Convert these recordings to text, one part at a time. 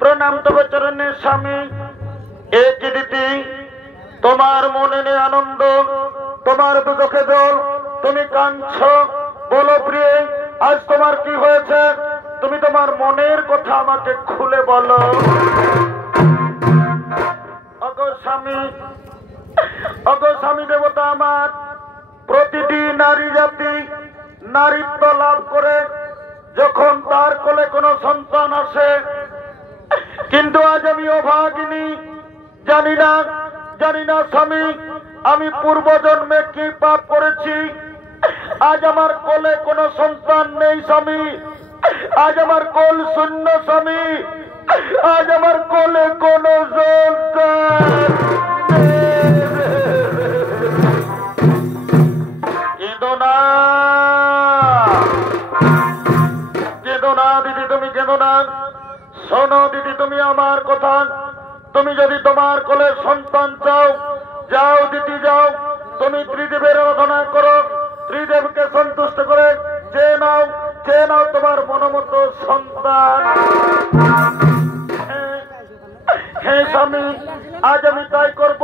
प्रणाम तब चरणे स्वामी एक दीदी तुम्हार मने ने आनंद तुम्हार दुखे जल तुम कांदছো बोलो प्रिय आज तुम्हार की হয়েছে তুমি তোমার মনের কথা আমাকে খুলে বলো অগো স্বামী দেবতা আমার প্রতিটি নারী জাতি নারীত্ব লাভ করে যখন তার কোলে কোনো সন্তান আসে কিন্তু আজ আমি অভাগিনী জানি না স্বামী আমি পূর্ব জন্মে কি পাপ করেছি আজ আমার কোলে কোনো সন্তান নেই স্বামী আজ আমার কোল শূন্য স্বামী আজ আমার কোলে কোনো সন্তান কেঁদো না দিদি তুমি কেঁদো না শোনো দিদি তুমি আমার কথা তুমি যদি তোমার কোলে সন্তান চাও যাও দিদি যাও তুমি ত্রিদেবের আরাধনা করো ত্রিদেবকে সন্তুষ্ট করে চেয়ে নাও তোমার মনোমত সন্তান হ্যাঁ স্বামী আজ আমি তাই করব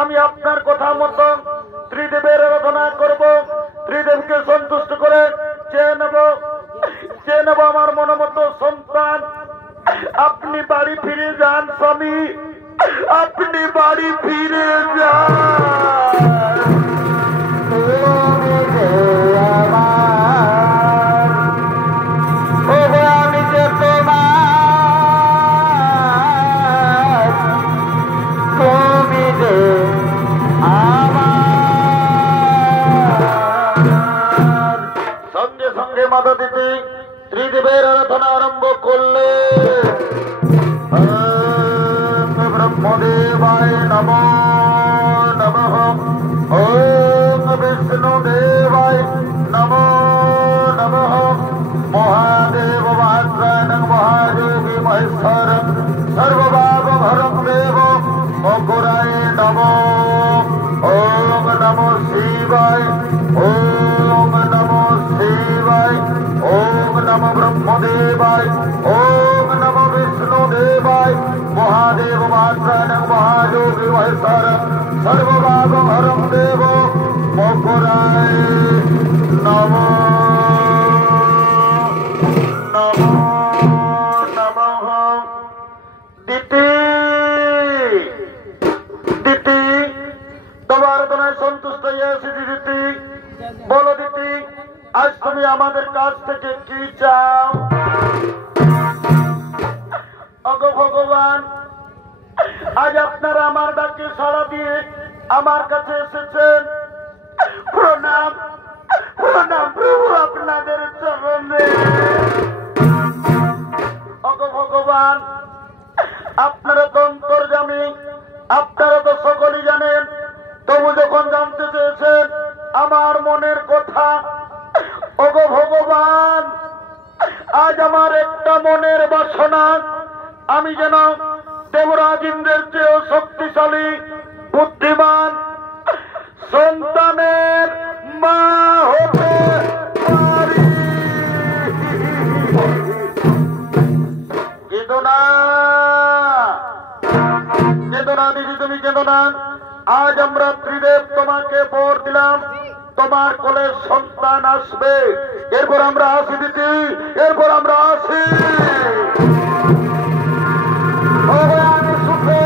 আমি আপনার কথা মতো ত্রিদেবের আরাধনা করব ত্রিদেবকে সন্তুষ্ট করে চেয়ে নেব আমার মনোমত সন্তান আপনি বাড়ি ফিরে যান স্বামী আপনি বাড়ি ফিরে যান আমি যে তোমার তুমি যে আমার সঙ্গে সঙ্গে মাতা দিতে ত্রিদেবের আরাধনা আরম্ভ করলে ब्रह्मदेवाय नमो नमः ओम विष्णुदेवाय नमो नमः महादेव वात्सायनं महायोगी महेश्वर सर्वभावहरं देव अघोराय नमो ओम नमो शिवाय ओम नमो शिवाय ओम नमो ब्रह्मदेवाय ओम नमो विष्णुदेवाय महादेव वात्सायनं महायोगी महेश्वर सर्वभावहरं देव अघोराय नमो नमो नमः दिति তোমার আরাধনায় সন্তুষ্ট হয়েছি দিদি বলো দিদি আজ তুমি আমাদের কাছ থেকে কি চাও ওগো ভগবান আজ আপনারা আমার ডাকে সাড়া দিয়ে আমার কাছে এসেছেন প্রণাম প্রভু আপনাদের চরণে ওগো ভগবান আপনারা তো অন্তর্যামী আপনারা তো সকলেই জানেন তবু যখন জানতে চেয়েছেন আমার মনের কথা ওগো ভগবান আজ আমার একটা মনের বাসনা আমি যেন দেবরাজ ইন্দ্রের চেয়েও শক্তিশালী বুদ্ধিমান সন্তানের মা হতে পারি কেঁদো না দিদি তুমি কেঁদো না আজ আমরা ত্রিদেব তোমাকে বর দিলাম তোমার কোলে সন্তান আসবে, এরপর আমরা আসি দিদি, এরপর আমরা আসি। আমি সুখে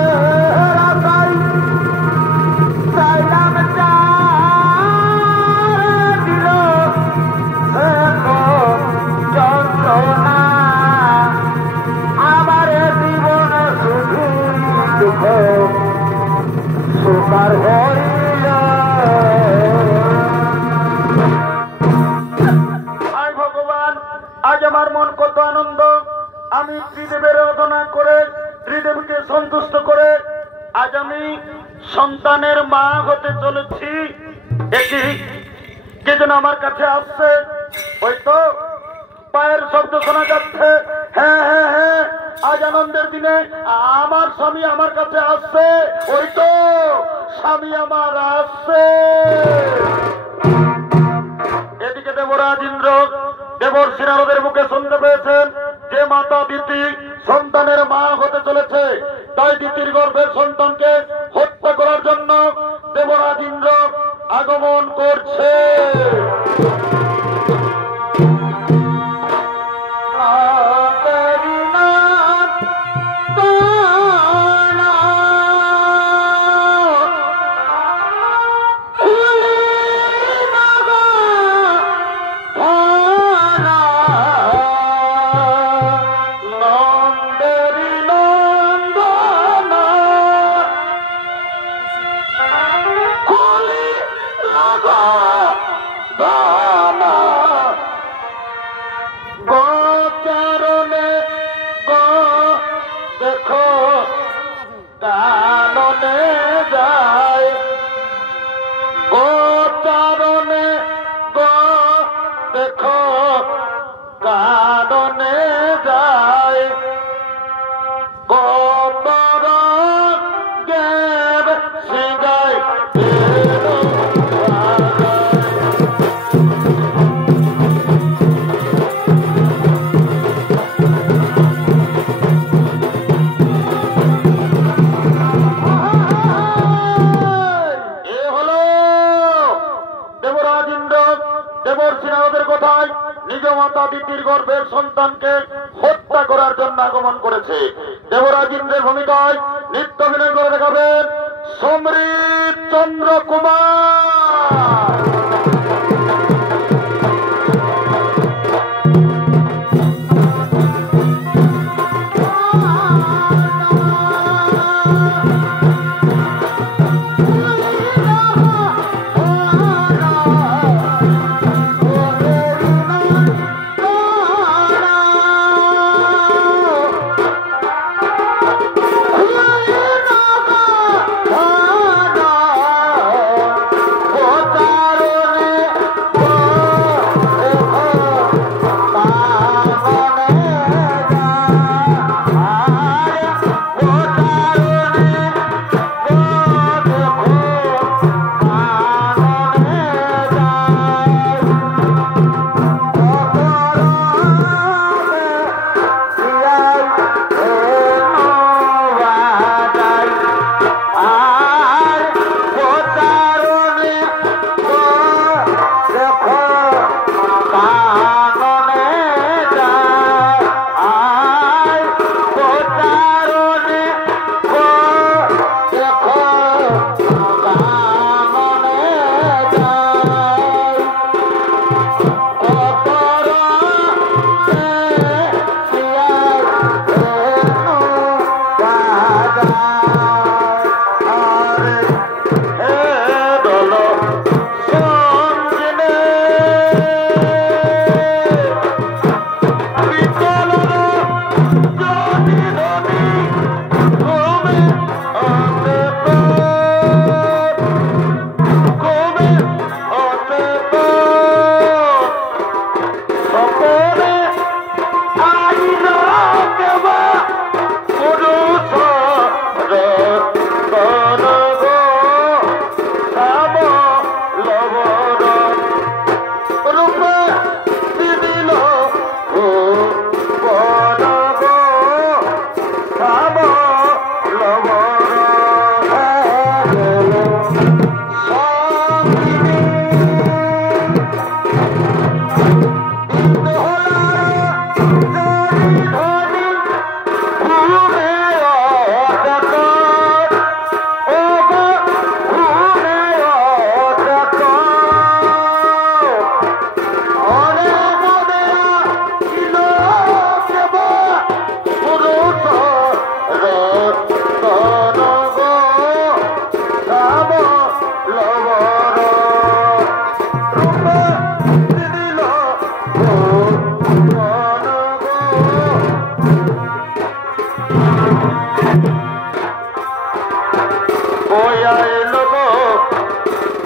আমার জীবন শুধু দুঃখ সুখার হইল। আয় ভগবান, আজ আমার মন কত আনন্দ। আমি ত্রিদেবের আরাধনা করে, ত্রিদেবকে সন্তুষ্ট করে আজ আমি সন্তানের মা হতে চলেছি। একই কে যেন আমার কাছে আসছে, ওই তো পায়ের শব্দ শোনা যাচ্ছে। হ্যাঁ হ্যাঁ হ্যাঁ, আজ আনন্দের দিনে আমার স্বামী আমার কাছে আসছে। ওই তো স্বামী আমার আসছে। এদিকে দেবরাজ ইন্দ্র দেবর্ষি নারদের মুখে শুনতে পেয়েছেন যে মাতা দিতি সন্তানের মা হতে চলেছে, তাই দিতির গর্ভের সন্তানকে হত্যা করার জন্য দেবরাজ ইন্দ্র আগমন করছে। নিজ মাতা দিতির গর্ভের সন্তানকে হত্যা করার জন্য আগমন করেছে। দেবরাজ ইন্দ্রের ভূমিকায় নৃত্য অভিনয় করে দেখাবেন সমৃত চন্দ্র কুমার।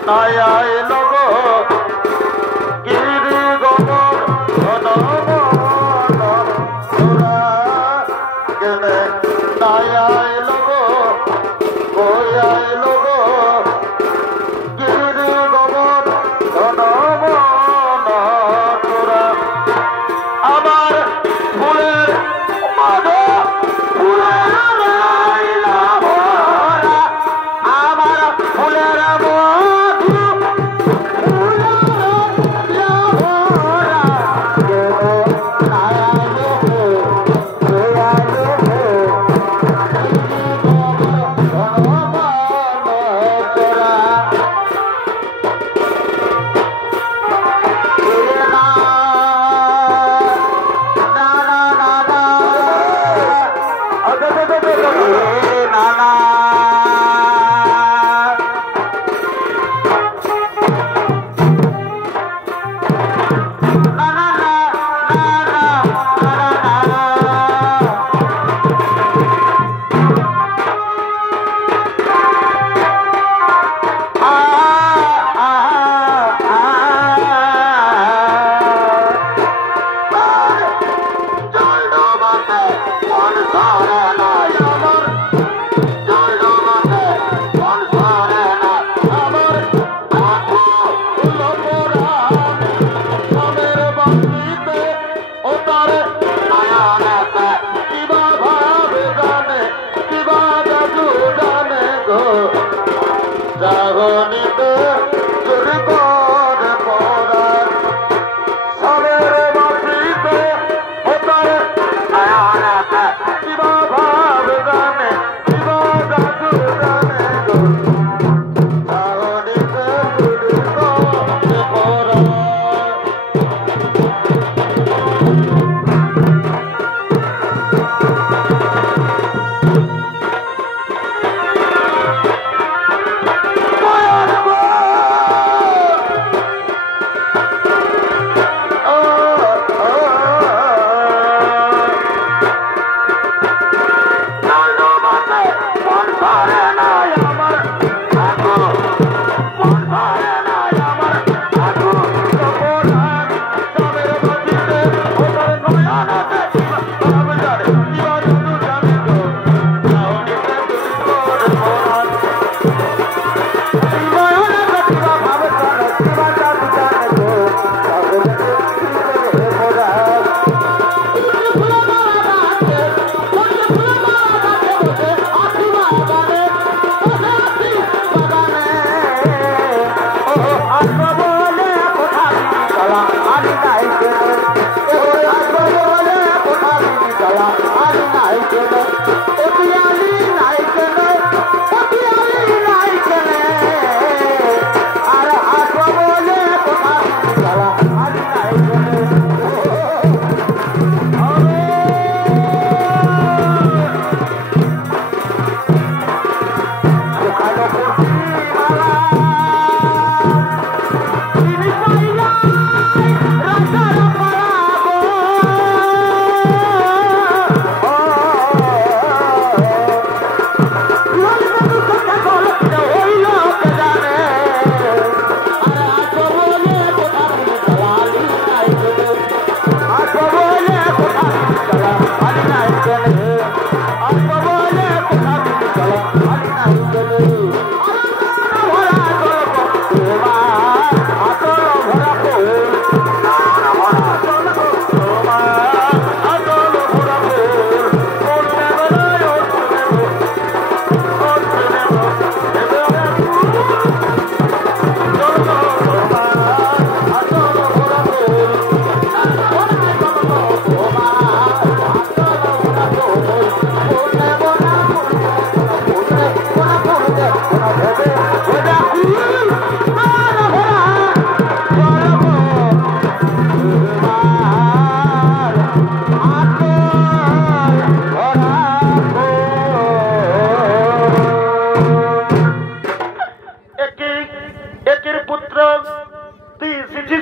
নায়াই লগ গিরি গোবর তোরা গেলে নায়াই লগ কয়াই লগ গিরি গোবর তোরা আমার ফুলের মাধব ফুলের আমার ফুলের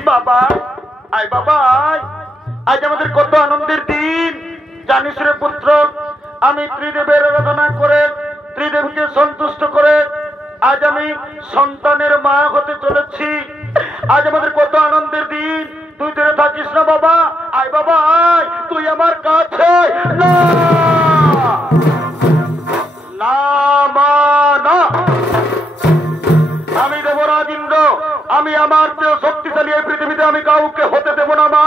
বাবা আয় বাবা আয় আজ আমাদের কত আনন্দের দিন জানিস রে পুত্র আমি ত্রিদেবের আরাধনা করে ত্রিদেবকে সন্তুষ্ট করে আজ আমি সন্তানের মা হতে চলেছি। আজ আমাদের কত আনন্দের দিন। তুই দূরে থাকিস না বাবা, আয় বাবা আয়, তুই আমার কাছে। না না মা না, আমি দেবরাজ ইন্দ্র, আমি আমার চেয়ে শক্তিশালী এই পৃথিবীতে আমি কাউকে হতে দেব না মা।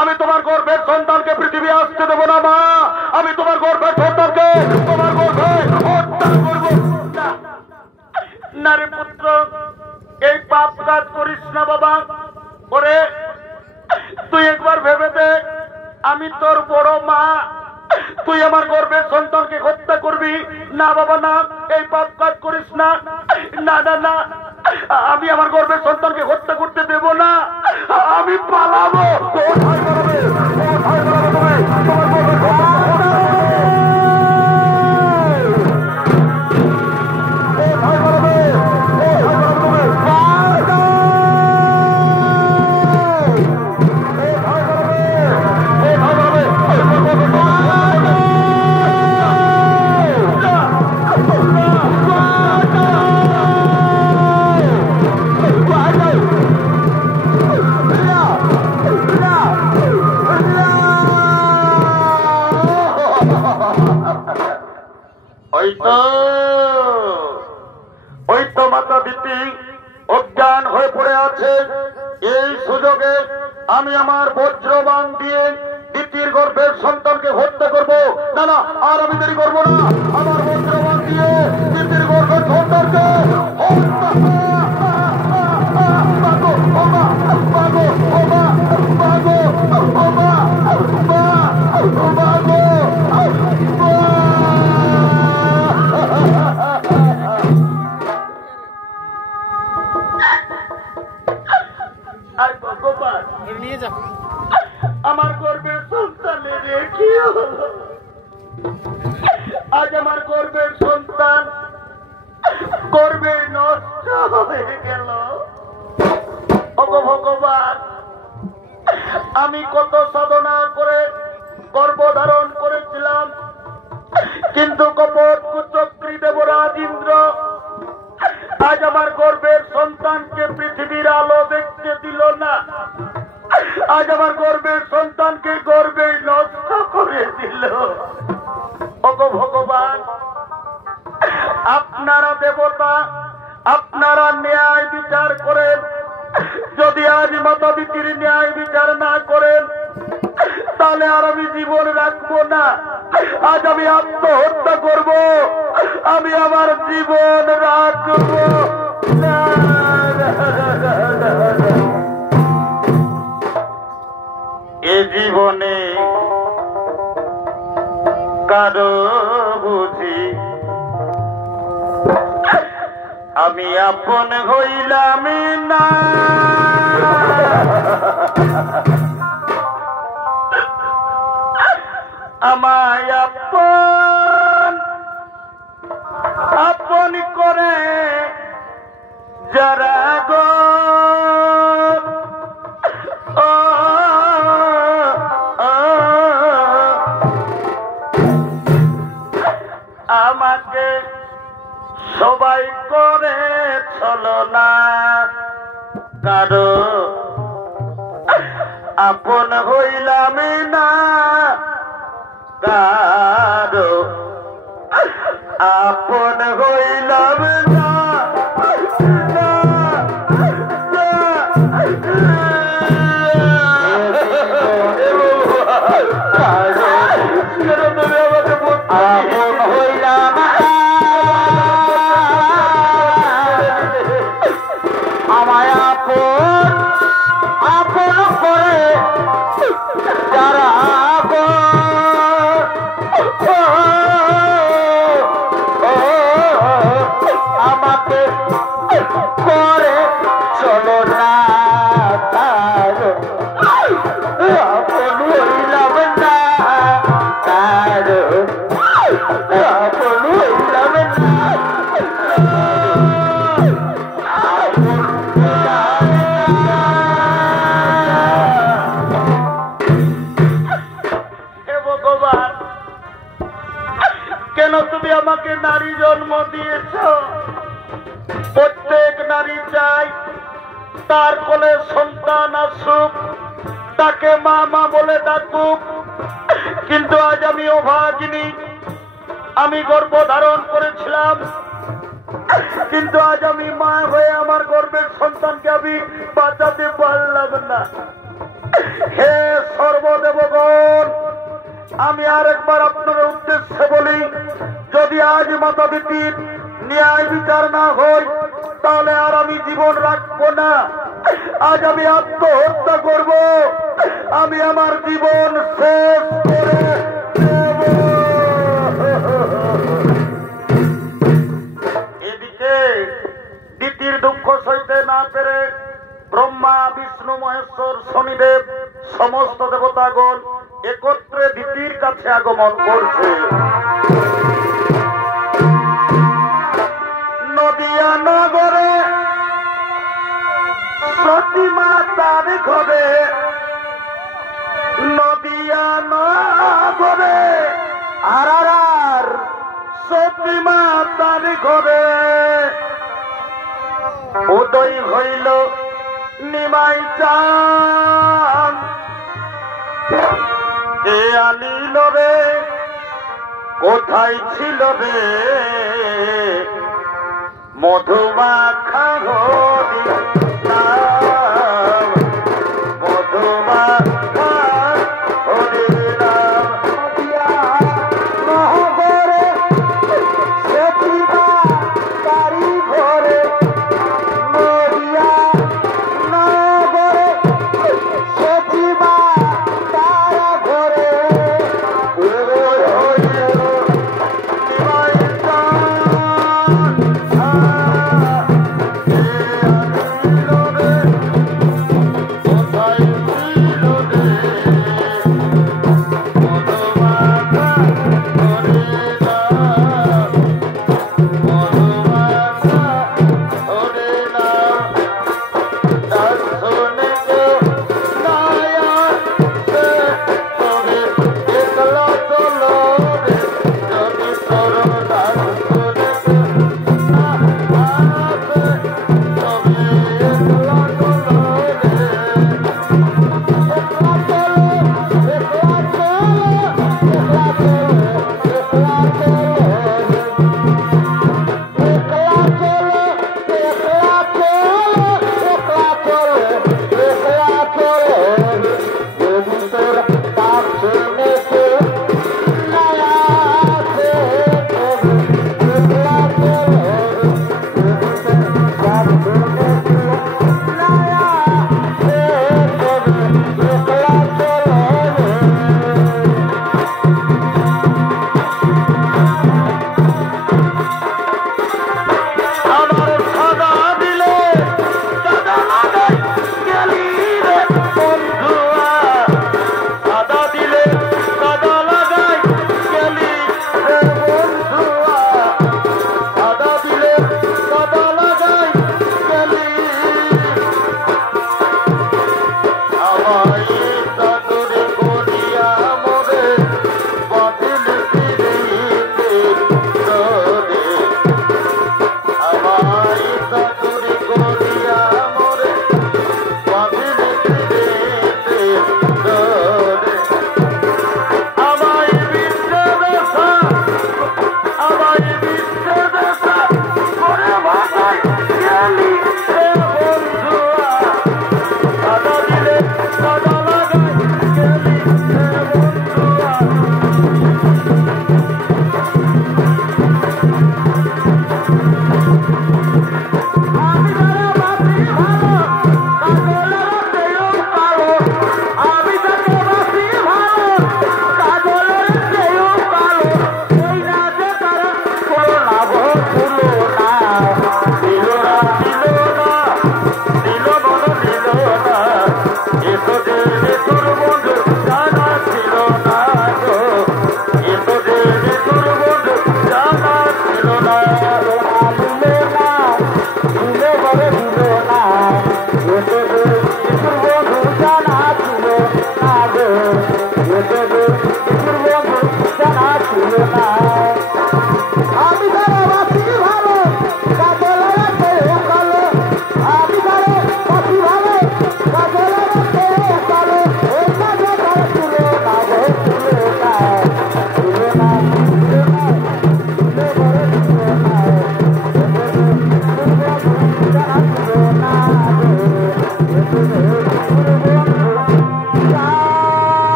আমি তোমার গর্ভের সন্তানকে পৃথিবী আসতে দেব না মা। আমি তোমার গর্ভের সন্তানকে তোমার গর্ভে হত্যা করব না। নারী পুত্র, এই পাপ কাজ করিস না বাবা। ওরে তুই একবার ভেবে দেখ, আমি তোর বড় মা, তুই আমার গর্ভের সন্তানকে হত্যা করবি না বাবা না, এই পাপ কাজ করিস না। না না না, আমি আমার গর্ভের সন্তানকে হত্যা করতে দেব না। আমি পালাবো। কোথায় পালাবে? কোথায় পালাবে তুমি? তোমার গর্ভের ওই তো মাতা দিতি অজ্ঞান হয়ে পড়ে আছে। এই সুযোগে আমি আমার বজ্রবাণ দিয়ে দিতির গর্ভের সন্তানকে হত্যা করব। না না, আর আমি দেরি করবো না। আমার বজ্রবাণ দিয়ে দিতির গর্ভের সন্তানকে আমার গর্ভের সন্তানের কি হলো? আজ আমার গর্ভের সন্তান গর্ভে নষ্ট হয়ে গেল। ভগবান, আমি কত সাধনা করে গর্ভধারণ করেছিলাম, কিন্তু কপট কুচক্রী দেবরাজ ইন্দ্র আজ আমার গর্ভের সন্তানকে পৃথিবীর আলো দেখতে দিল না। আজ আমার গর্ভের সন্তানকে গর্ভে নষ্ট করে দিল। ভগবান, আপনারা দেবতা, আপনারা ন্যায় বিচার করেন। যদি আজ মাতা দিতির ন্যায় বিচার না করেন, তাহলে আর আমি জীবন রাখবো না। আজ আমি আত্মহত্যা করব। আমি আমার জীবন রাখবো না। এ জীবনে কারো বুঝি আমি আপন হইলাম না। আমায় আপন আপন করে যারা গো আমাকে সবাই করে চলো না। কারো আপন হইলাম না, কারো আপন হইলাম না। আপন হইলাম আমায় আপন আপন করে যারা আমাকে করে চলো না। আপন হইলাম না, আপন হইলাম না। ভগবান, কেন তুমি আমাকে নারী জন্ম দিয়েছ? নারী চাই তার কোলে সন্তান আসুক, তাকে মা মা বলে ডাকুক। কিন্তু আজ আমি অভাগিনী, আমি গর্ভ ধারণ করেছিলাম, কিন্তু আজ আমি মা হয়ে আমার গর্ভের সন্তানকে আমি বাঁচাতে পারলাম না। হে সর্বদেবগণ, আমি আরেকবার আপনার উদ্দেশ্যে বলি, যদি আজ মাতা পিতার ন্যায় বিচার না হয় তাহলে আর আমি জীবন রাখবো না। আজ আমি আত্মহত্যা করব, আমি আমার জীবন শেষ করে দেব। এদিকে দিতির দুঃখ সইতে না পেরে ব্রহ্মা বিষ্ণু মহেশ্বর শনিদেব সমস্ত দেবতাগণ একত্রে দিতির কাছে আগমন করছে। নদিয়া নগরে প্রতিমা তার ঘরে, নদিয়া নগরে আর প্রতিমা তার ঘরে উদয় হইল নিমাই চাঁদ। কে আনিল রে, কোথায় ছিল রে মধুমাখা হরি নাম, মধুমাখা হরি নাম। নহরে সেতিমা তারি ঘরে, নদিয়া নগরে সেতিমা তারা ঘরে উদয় হইল নিমাই চাঁদ।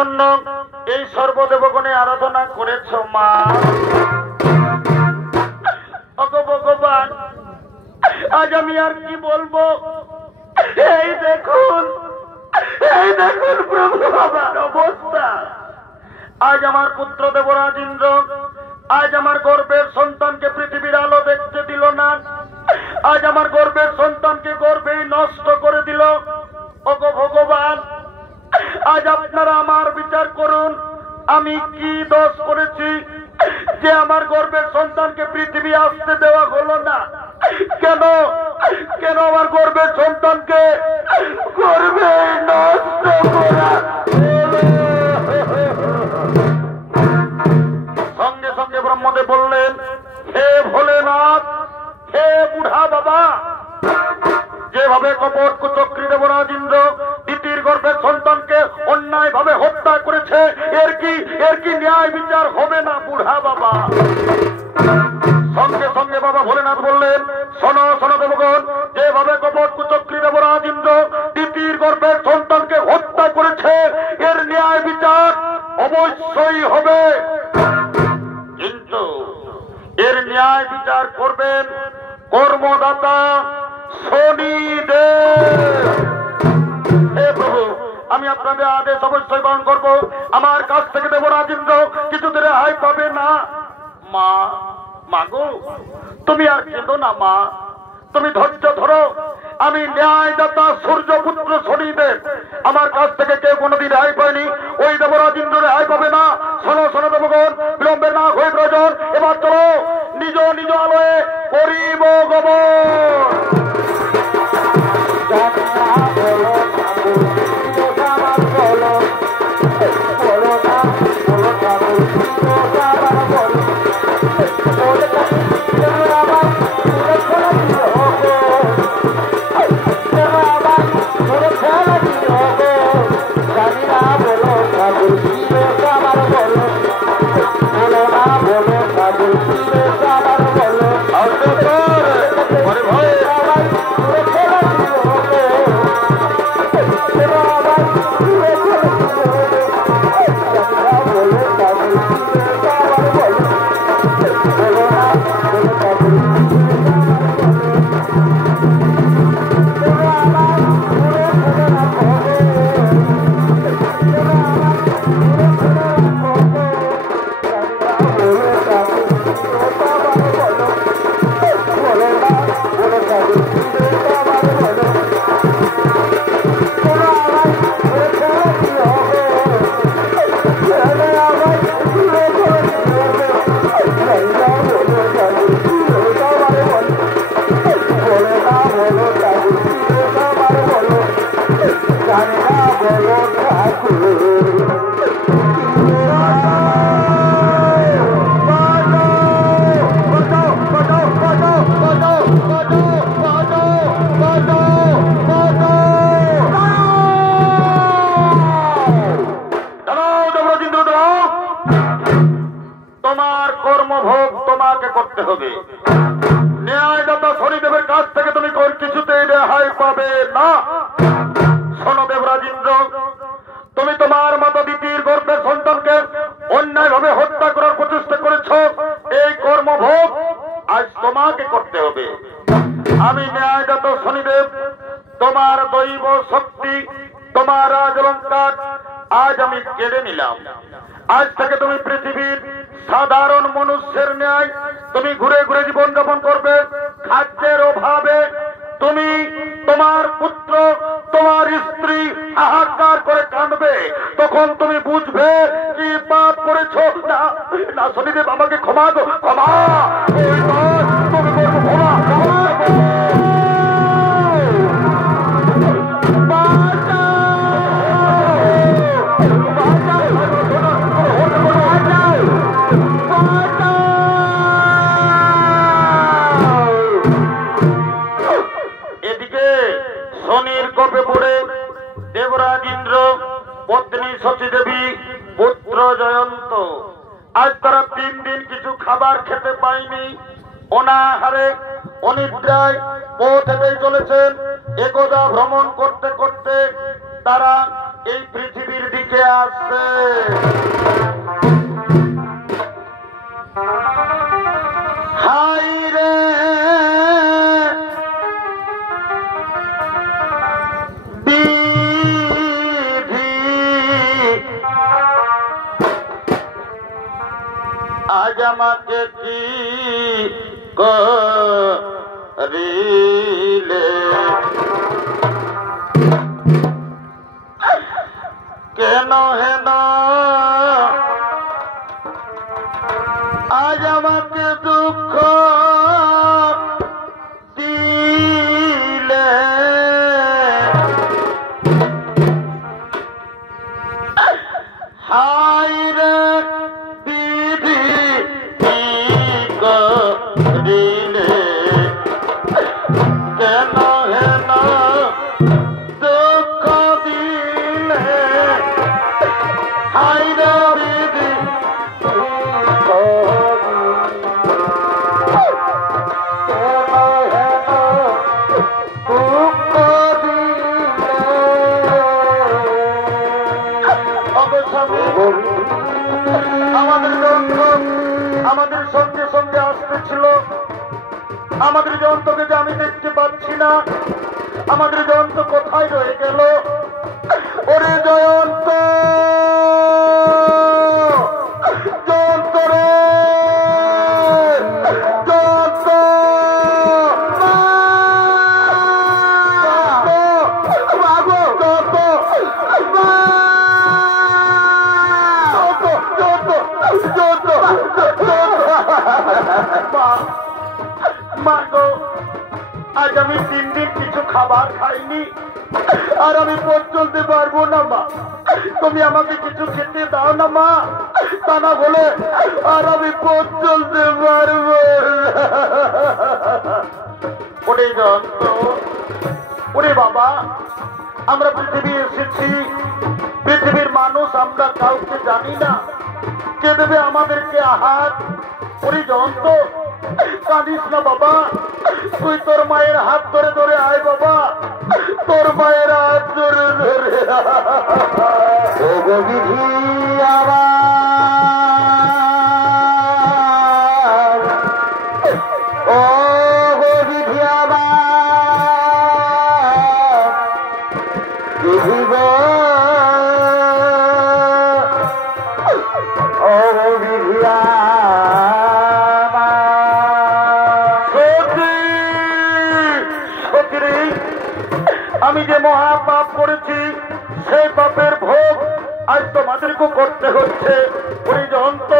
জন্য এই সর্বদেবগণে আরাধনা করেছ মা? ভগবান, আজ আমি আর কি বলবো? এই দেখুন প্রভু আমার অবস্থা। আজ আমার পুত্র দেবরাজ ইন্দ্র আজ আমার গর্ভের সন্তানকে পৃথিবীর আলো দেখতে দিল না। আজ আমার গর্ভের সন্তানকে গর্ভেই নষ্ট করে দিল। ওগো ভগবান, আজ আপনারা আমার বিচার করুন, আমি কি দোষ করেছি যে আমার গর্ভের সন্তানকে পৃথিবী আসতে দেওয়া হলো না? কেন কেন আমার গর্ভের সন্তানকে গর্ভে নষ্ট করা? সঙ্গে সঙ্গে ব্রহ্মদেব বললেন, হে ভোলেনাথ, হে বুড়া বাবা, যেভাবে কপট কুচক্রী দেবরাজ ইন্দ্র দিতির গর্ভের সন্তানকে অন্যায় ভাবে হত্যা করেছে, এর কি ন্যায় বিচার হবে না বুড়া বাবা? সঙ্গে সঙ্গে বাবা ভোলেনাথ বললেন, শোনো শোনো দেবগণ, যেভাবে কপট কুচক্রী দেবরাজ ইন্দ্র দিতির গর্ভের সন্তানকে হত্যা করেছে, এর ন্যায় বিচার অবশ্যই হবে, কিন্তু এর ন্যায় বিচার করবেন কর্মদাতা শনিদেব। হে প্রভু, আমি আপনাদের আদেশ অবশ্যই পালন করব। আমার কাছ থেকে দেবরাজ ইন্দ্র কিছুতে রেহাই পাবে না। মা, মাগো, তুমি আর কেঁদো না মা, তুমি ধৈর্য ধরো। আমি ন্যায়দাতা সূর্যপুত্র শনিদেব, আমার কাছ থেকে কেউ কোনোদিন রেহাই পায়নি, ওই দেবরাজ ইন্দ্র রেহাই পাবে না। শোনো শোনো দেবগণ, বিলম্বের না হয়ে প্রয়োজন, এবার চলো নিজ নিজ আলোয় করিব গমন। তোমার কর্মভোগ তোমাকে করতে হবে। ন্যায়দাতা শনিদেবের কাছ থেকে তুমি কিছুতেই রেহাই পাবে না। শোনো দেবরাজ ইন্দ্র, তুমি তোমার মতো দিতির গর্ভের সন্তানকে অন্যায় ভাবে হত্যা করার প্রচেষ্টা করেছ, এই কর্মভোগ আজ তোমাকে করতে হবে। আমি ন্যায়দাতা শনিদেব তোমার দৈব শক্তি, তোমার রাজ অলঙ্কার আজ আমি কেড়ে নিলাম। আজ থেকে তুমি পৃথিবীর সাধারণ মানুষের ন্যায় তুমি ঘুরে ঘুরে জীবন যাপন করবে। খাদ্যের অভাবে তুমি, তোমার পুত্র, তোমার স্ত্রী হাহাকার করে কাঁদবে, তখন তুমি বুঝবে কি পাপ করেছ। না না শনিদেব, আমাকে ক্ষমা দো, ক্ষমা, তুমি ক্ষমা, ক্ষমা। শনির কোপে পড়ে দেবরাজ ইন্দ্র, পত্নী সতীদেবী, পুত্র জয়ন্ত আজ তারা 3 দিন কিছু খাবার খেতে পায়নি। অনাহারে অনিদ্রায় পথ হেঁটেই চলেছেন। একদা ভ্রমণ করতে করতে তারা এই পৃথিবীর দিকে আসছে। হাই রে বিধি, আজ আমাকে কি করিলে, কেন হেন আজ আমাকে দুঃখ দিলে, হাই রে বিধি কি করিলে, কেন হেন দুঃখ দিলে, হাই রে বিধি আমাদের সঙ্গে সঙ্গে আসতেছিল, আমাদের জয়ন্তকে যে আমি দেখতে পাচ্ছি না, আমাদের জয়ন্ত কোথায় রয়ে গেল? ওরে জয়ন্ত, জয়ন্ত রে, জয়ন্ত, মা গো, আজ আমি 3 দিন কিছু খাবার খাইনি, আর আমি পথ চলতে পারবো না মা, তুমি আমাকে কিছু খেতে দাও না মা, তা না বলে আর আমি পথ চলতে পারবো না। ওরে জয়ন্ত, ওরে বাবা, আমরা পৃথিবী এসেছি, পৃথিবীর মানুষ আমরা কাউকে জানি না, কে দেবে আমাদেরকে আহার? ওরে জয়ন্ত, কাঁদিস না বাবা, তুই তোর মায়ের হাত ধরে ধরে আয় বাবা, তোর মায়ের হাত ধরে ধরে বিধি আমার, ও বিধি আমার, বিধি গো, ও বিধি আমি যে মহা পাপ করেছি, সেই পাপের ভোগ আজ তোমাদেরকে করতে হচ্ছে। ওরে জয়ন্ত,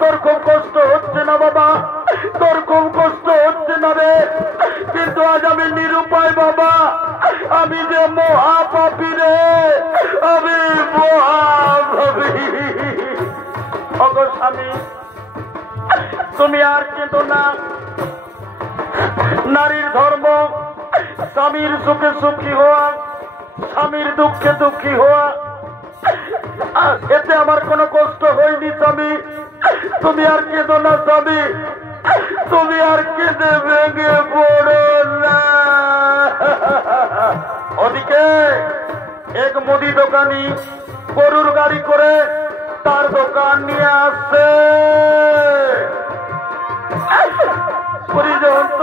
তোর খুব কষ্ট হচ্ছে না বাবা, তোর খুব কষ্ট হচ্ছে না রে, কিন্তু আজ আমি নিরুপায় বাবা, আমি যে মহা পাপী রে, আমি মহা পাপী। ওগো স্বামী, তুমি আর কেঁদো না, নারীর ধর্ম স্বামীর সুখে সুখী হওয়া, স্বামীর দুঃখে দুঃখী হওয়া, এতে আমার কোনো কষ্ট হয়নি স্বামী, তুমি আর কেঁদো না স্বামী, তুমি আর কেঁদে ভেঙে পড়ো না। ওদিকে এক মুদি দোকানি গরুর গাড়ি করে তার দোকান নিয়ে আসছে। জয়ন্ত,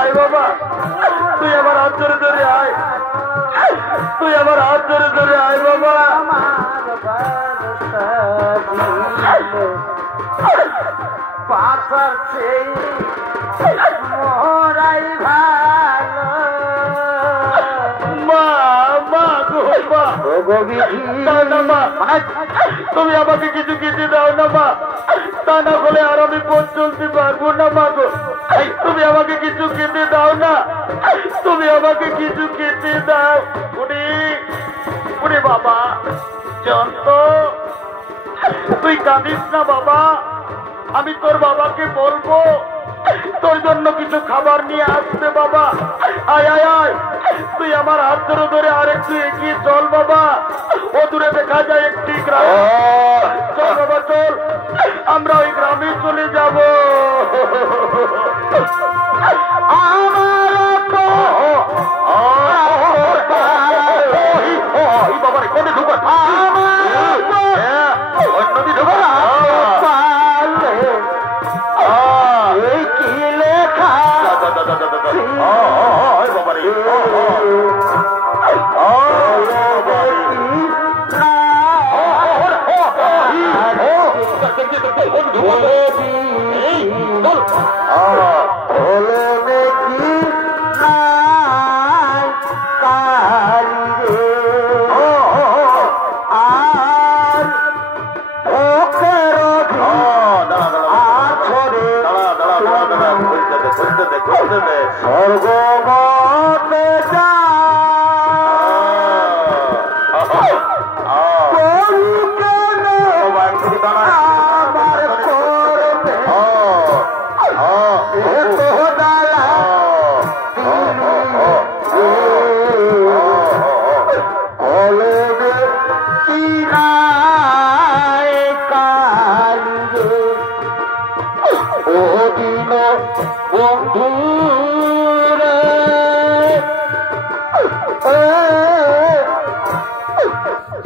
আয় বাবা, তুই আমার হাত ধরে ধরে আয়, তুই আমার হাত ধরে ধরে আয় বাবা। পাশার সেই মরাই ভালো মা, মা গো মা, তুমি আমাকে কিছু খেতে দাও না মা, তা না হলে আর আমি পথ চলতে পারবো না মা গো, তুমি আমাকে কিছু খেতে দাও না, তুমি আমাকে কিছু খেতে দাও। ওরে বাবা জয়ন্ত, তুই কাঁদিস না বাবা, আমি তোর বাবাকে বলবো তোর জন্য কিছু খাবার নিয়ে আসতে বাবা। আয় আয় আয়, তুই আমার হাত ধরে ধরে আর একটু এগিয়ে চল বাবা, ও দূরে দেখা যায় একটি গ্রাম, চল বাবা চল, আমরা ওই গ্রামে চলে যাব। বাবা কোনে বলে স্বর্গমতে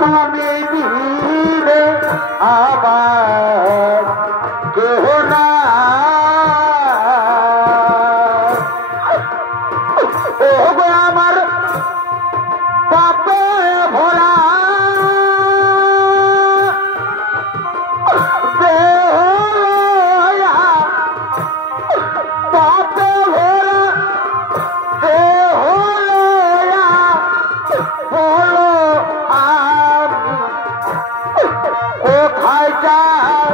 তুমি দিলে আমার কেহ না ওগো আমার পাপে ভরা দেহয়া পাপে ভরা দেহয়া বলো আমি কোথায় যাই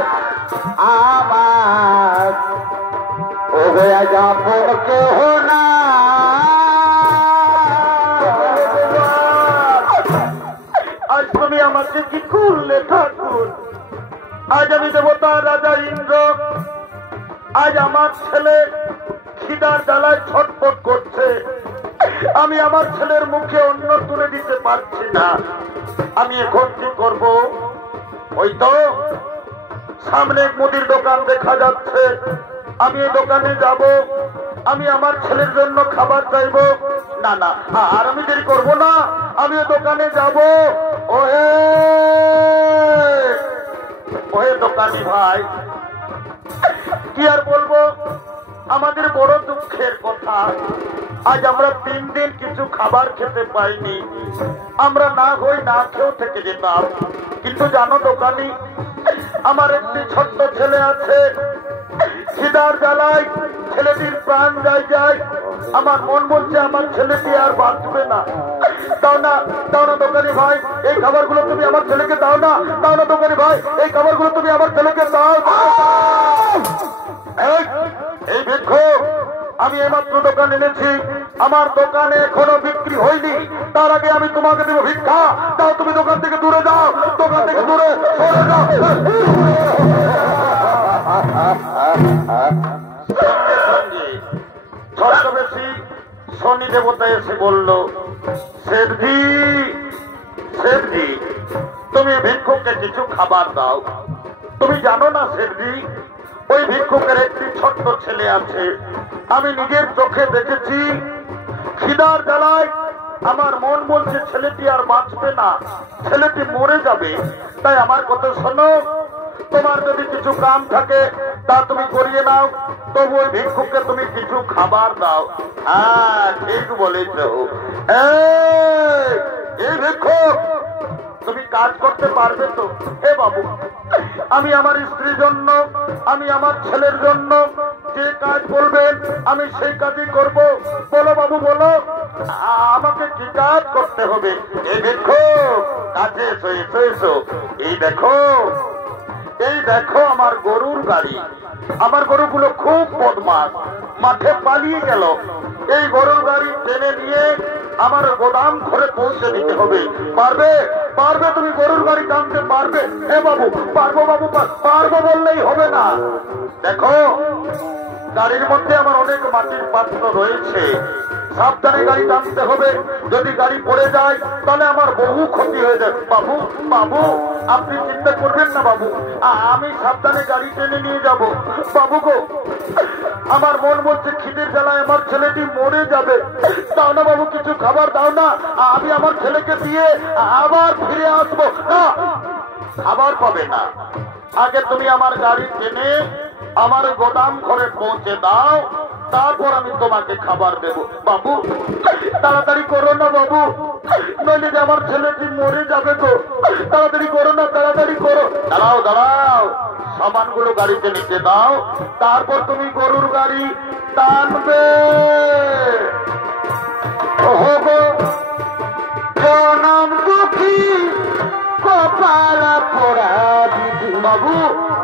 আমার ও গয়া যাব কেহ না আজ তুমি আমাকে কি করলে ঠাকুর? আজ আমি দেবতা রাজা ইন্দ্র, আজ আমার ছেলে খিদার জ্বালায় ছটফট করছে। আমি আমার ছেলের মুখে অন্ন তুলে দিতে পারছি না। আমি এখন কি করব? ওই তো সামনে মুদির দোকান দেখা যাচ্ছে, আমি এই দোকানে যাব, আমি আমার ছেলের জন্য খাবার চাইব। না না, আর আমি দেরি করব না, আমি ওই দোকানে যাব। ওহে ওহে দোকানি ভাই, কি আর বলবো, আমাদের বড় দুঃখের কথা। আজ আমরা 3 দিন কিছু খাবার খেতে পাইনি। আমরা না হই না খেয়েও থেকে যেতাম। কিন্তু জানো দোকানি, আমার একটি ছোট্ট ছেলে আছে, খিদার জ্বালায় ছেলেটির প্রাণ যায় যায়। আমার মন বলছে আমার ছেলেটি আর বাঁচবে না। দাও না, দাও না দোকানি ভাই, এই খাবারগুলো তুমি আমার ছেলেকে দাও না। দাও না দোকানি ভাই, এই খাবারগুলো তুমি আমার ছেলেকে দাও। এই ভিক্ষুক, আমি এইমাত্র দোকান এনেছি, আমার দোকানে এখনো বিক্রি হয়নি। তার আগে আমি তোমাকে দেবো ভিক্ষা। দাও, তুমি দোকান থেকে দূরে যাও, দোকান থেকে দূরে সরে যাও। ছদ্মবেশী শনি দেবতা এসে বলল, শেঠজি শেঠজি, তুমি ভিক্ষুককে কিছু খাবার দাও। তুমি জানো না শেঠজি, ওই ভিক্ষুকের একটি ছোট্ট ছেলে আছে, আমি নিজের চোখে দেখেছি। খিদার জ্বালায় আমার মন বলছে ছেলেটি আর বাঁচবে না, ছেলেটি মরে যাবে। তাই আমার কথা শোনো, তোমার যদি কিছু কাম থাকে তা তুমি করিয়ে নাও, তবু ওই ভিক্ষুককে তুমি কিছু খাবার দাও। হ্যাঁ, ঠিক বলেছ। এই ভিক্ষুক, তুমি কাজ করতে পারবে তো? হে বাবু, আমি আমার স্ত্রীর জন্য, আমি আমার ছেলের জন্য যে কাজ বলবেন আমি সেই কাজই করব। বলো বাবু, বলো আমাকে কি কাজ করতে হবে? এই দেখো, কাজে এসো এসো এসো। এই দেখো, এই দেখো আমার গরুর গাড়ি। আমার গরুগুলো খুব বদমাশ, মাঠে পালিয়ে গেল। এই গরুর গাড়ি টেনে নিয়ে আমার গোদাম ঘরে পৌঁছে দিতে হবে। পারবে? পারবে? তুমি গরুর গাড়ি টানতে পারবে? হে বাবু, পারবো বাবু, পারবো বললেই হবে না। দেখো, গাড়ির মধ্যে আমার অনেক মাটির পাত্র রয়েছে, সাবধানে গাড়ি টানতে হবে। যদি গাড়ি পড়ে যায় তাহলে আমার বহু ক্ষতি হয়ে যাবে। বাবু, বাবু, আপনি চিন্তা করবেন না বাবু, আমি সাবধানে গাড়ি টেনে নিয়ে যাব। বাবু গো, আমার মন বলছে খিদের জ্বালায় আমার ছেলেটি মরে যাবে। দাও না বাবু, কিছু খাবার দাও না, আমি আমার ছেলেকে দিয়ে আবার ফিরে আসবো। না, খাবার পাবে না। আগে তুমি আমার গাড়ি টেনে আমার গোদাম ঘরে পৌঁছে দাও, তারপর আমি তোমাকে খাবার দেব। বাবু, তাড়াতাড়ি করো না বাবু, নইলে যে আমার ছেলেটি মরে যাবে তো। তাড়াতাড়ি করো না, তাড়াতাড়ি করো। দাঁড়াও দাঁড়াও, সামানগুলো গাড়িতে নিতে দাও, তারপর তুমি গরুর গাড়ি টানবে। জনম দুঃখী কপাল পোড়া বিধি। বাবু,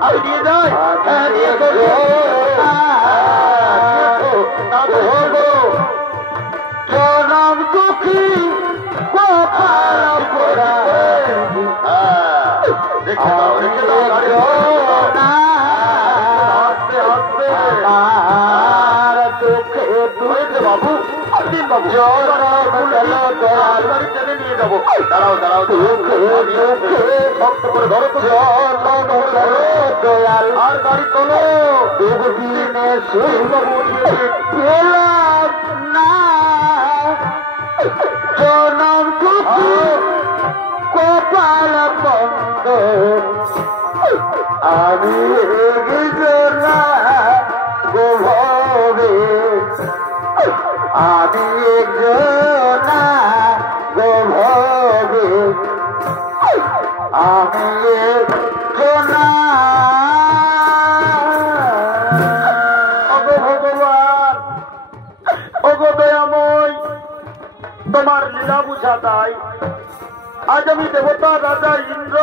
আমি দিয়ে যাই। দিন বাবু, গাড়ি টেনে নিয়ে যাবো। দাঁড়াও দাঁড়াও, শক্ত করে ধরো তো, আর গাড়ি তোলো। দিনে না জনম দুঃখী কপাল বন্ধ আমি না গোভবে আমি না গোভবে আমি না তোমার লীলা বুঝা তাই আজ আমি দেবতা রাজা ইন্দ্র,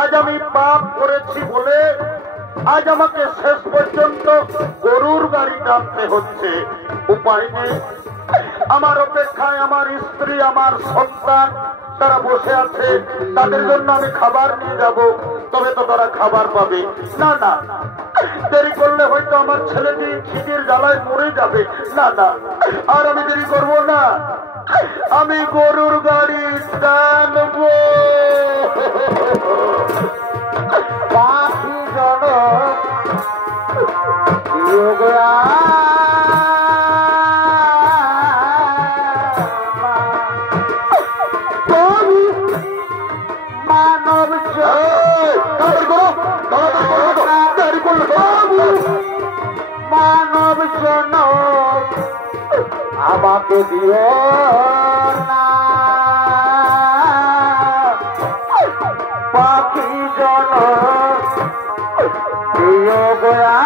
আজ আমি পাপ করেছি বলে আজ আমাকে শেষ পর্যন্ত গরুর গাড়ি টানতে হচ্ছে। উপায় নেই, আমার অপেক্ষায় আমার স্ত্রী, আমার সন্তান তারা বসে আছে, তাদের জন্য আমি খাবার নিয়ে যাব, তবে তো তারা খাবার পাবে। না না, দেরি করলে হয়তো আমার ছেলেটি খিদের জ্বালায় মরে যাবে। না না, আর আমি দেরি করব না, আমি গরুর গাড়ি টানবো। পাখি জন মানব মানব জন আমাকে দিও না পাখি জন দিও গোয়া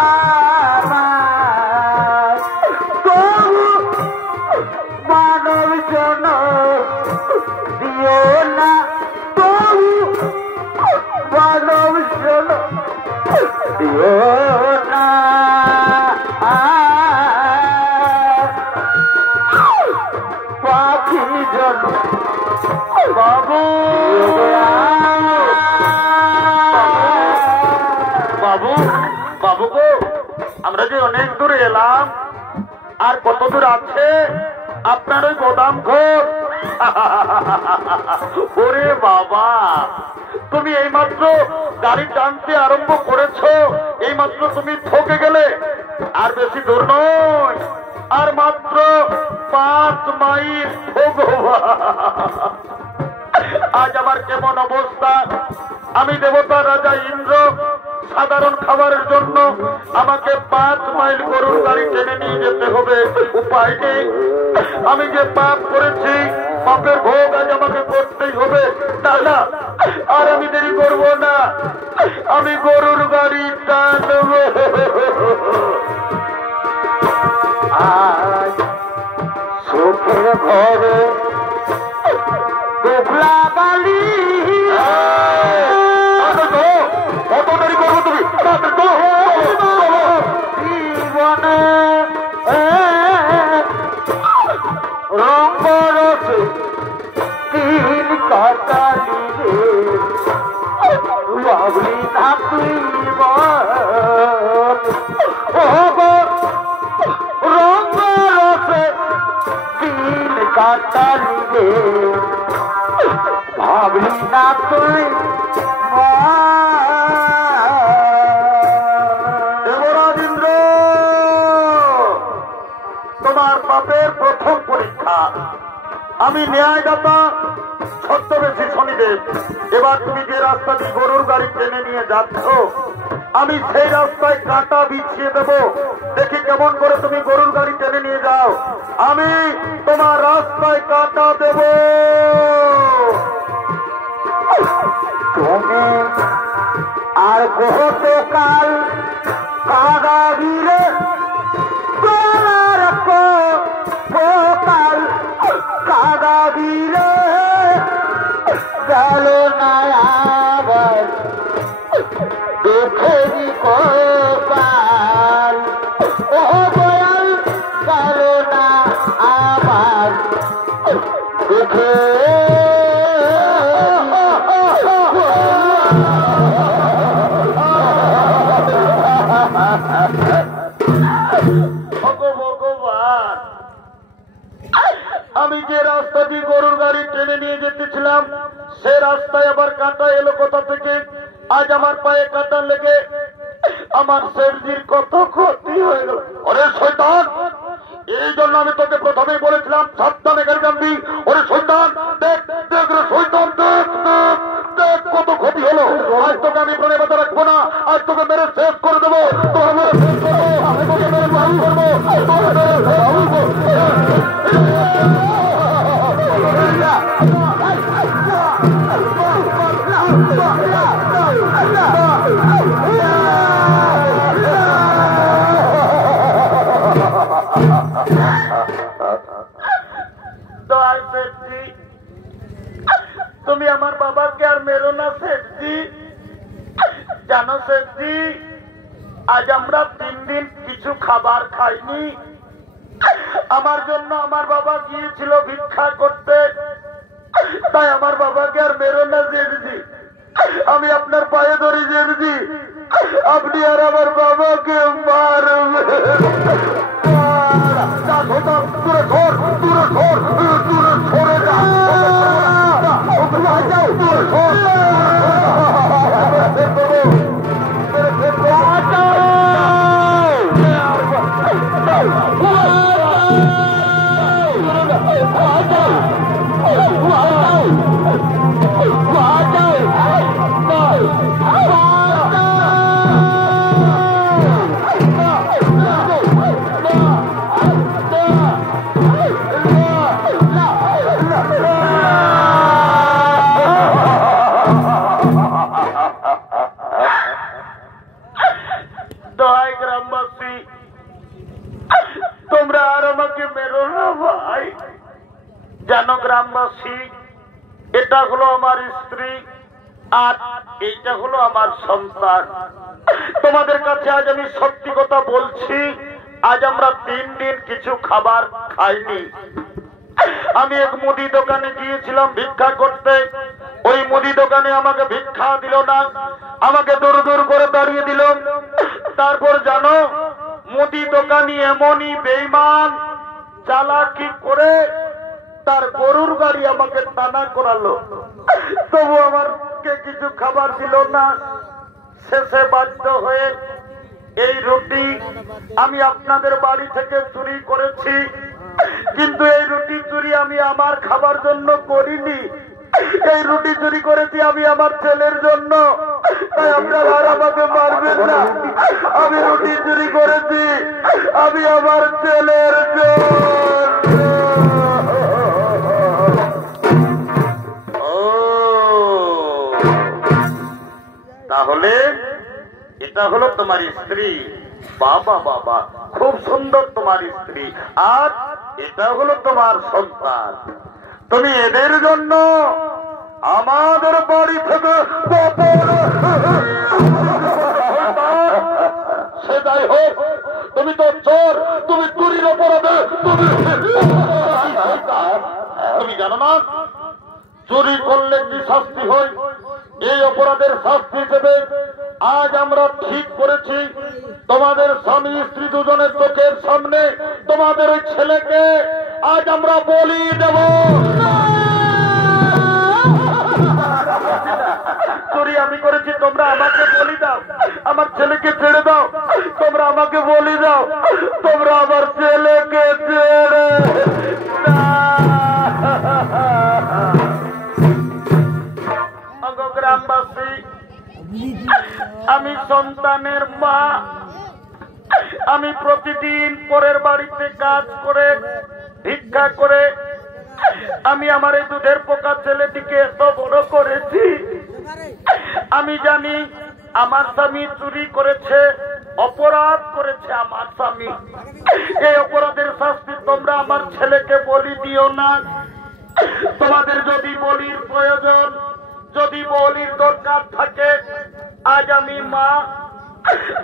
মানব জন দিও না মানব জন দিও না পাখি জন বাবু বাবু বাবু গো, আমরা যে অনেক দূরে এলাম, আর কত দূর আছে আপনার ওই গোদাম ঘর? ওরে বাবা, তুমি এইমাত্র গাড়ি টানতে আরম্ভ করেছো, এইমাত্র তুমি ঠকে গেলে। আর বেশি দূর নয়, আর মাত্র 5 মাইল। আজ আমার কেমন অবস্থা! আমি দেবতা রাজা ইন্দ্র, সাধারণ খাবারের জন্য আমাকে 5 মাইল গরুর গাড়ি টেনে নিয়ে যেতে হবে। উপায় নেই, আমি যে পাপ করেছি, পাপের ভোগ আজ আমাকে করতেই হবে। না না, আর আমি দেরি করব না, আমি গরুর গাড়ি টানবো। আজ সুখের ঘরে দুবলা বালি কত দেরি করবো তুমি? জীবনে রঙ্গ রসে দিন কাটালি রে বাবলি না তুই রঙ্গ রসে দিন কাটালি রে ভাবলি না তুই দেবরাজ ইন্দ্র, তোমার পাপের প্রথম পরীক্ষা। আমি ন্যায়দাতা ছদ্মবেশী শনিদেব। এবার তুমি যে রাস্তা দিয়ে গরুর গাড়ি টেনে নিয়ে যাচ্ছ, আমি সেই রাস্তায় কাঁটা বিছিয়ে দেব। দেখি কেমন করে তুমি গরুর গাড়ি টেনে নিয়ে যাও। আমি তোমার রাস্তায় কাঁটা দেব। তুমি আর বহুকাল কাদাবিরে কাল কাদাবিরে গেল না আবার দেখেনি কপাল ও বয়াল গেল না আবার দেখে আমি যে রাস্তা দিয়ে গরুর গাড়ি টেনে নিয়ে যেতেছিলাম সে রাস্তায় আবার কাঁটা এলো কোথা থেকে। আজ আমার পায়ে কাঁটা লেগে আমার শেরজির কত ক্ষতি হয়ে গেল। ওরে শয়তান, এই জন্য আমি তোকে প্রথমেই বলেছিলাম সাবধানে গাড়ি জানবি। ওরে শয়তান, দেখ দেখ রে শয়তান, দেখ দেখ দেখ কত ক্ষতি হলো। আজ তোকে আমি প্রাণে বাঁচা রাখবো না, আজ তোকে মেরে শেষ করে দেবো। তোকে মেরে শেষ করবো, তোকে মেরে বাবু করবো, তোকে মেরে বাবু করবো। তুমি আমার বাবাকে আর মেরো না শেঠজি। জানো শেঠজি, আজ আমরা 3 দিন কিছু খাবার খাইনি। আমার জন্য আমার বাবা গিয়েছিল ভিক্ষা করতে, তাই আমার বাবাকে আর মেরো না শেঠজি। আমি আপনার পায়ে ধরি শেঠজি, আপনি আর আমার বাবাকে মারবেন। দূরে সর, দূরে সর, দূরে সরে যা। তোমরা আর আমাকে মেরো না ভাই। জানো গ্রামবাসী, এটা হলো আমার স্ত্রী আর এইটা হলো আমার সন্তান। তোমাদের কাছে আজ আমি সত্যি কথা বলছি, আজ আমরা 3 দিন কিছু খাবার খাইনি। আমি এক মুদি দোকানে গিয়েছিলাম ভিক্ষা করতে, ওই মুদি দোকানে আমাকে ভিক্ষা দিল না, আমাকে দূর দূর করে দাঁড়িয়ে দিল। তারপর জানো, মুদি দোকানি এমনই বেঈমান চালাকি করে তার গরুর গাড়ি আমাকে টানা করালো, তবু আমাকে কিছু খাবার দিল না। শেষে বাধ্য হয়ে এই রুটি আমি আপনাদের বাড়ি থেকে চুরি করেছি, কিন্তু এই রুটি চুরি আমি আমার খাবার জন্য করিনি। এই রুটি চুরি করেছি আমি আমার ছেলের জন্য, তাই আপনারা আর আমাকে মারবেন না। আমি রুটি চুরি করেছি আমি আমার ছেলের জন্য। তাহলে এটা হলো তোমার স্ত্রী। বাবা বাবা, খুব সুন্দর তোমার স্ত্রী। আর এটা হলো তোমার সন্তান। তুমি এদের জন্য আমাদের বাড়ি থেকে সে যাই হোক, তুমি তো চোর, তুমি চুরির অপরাধে তুমি জানো না চুরি করলে কি শাস্তি হয়? এই অপরাধের শাস্তি হিসেবে আজ আমরা ঠিক করেছি তোমাদের স্বামী স্ত্রী দুজনের চোখের সামনে তোমাদের ওই ছেলেকে আজ আমরা বলি দেব। চুরি আমি করেছি, তোমরা আমাকে বলি দাও, আমার ছেলেকে ছেড়ে দাও। তোমরা আমাকে বলি দাও, তোমরা আমার ছেলেকে ছেড়ে গ্রামবাসী, আমি সন্তানের মা। আমি প্রতিদিন পরের বাড়িতে কাজ করে ভিক্ষা করে আমি আমার এই দুধের পোকা ছেলেটিকে এত বড় করেছি। আমি জানি আমার স্বামী চুরি করেছে, অপরাধ করেছে আমার স্বামী। এই অপরাধের শাস্তি তোমরা আমার ছেলেকে বলি দিও না। তোমাদের যদি বলির প্রয়োজন, যদি বলির দরকার থাকে, আজ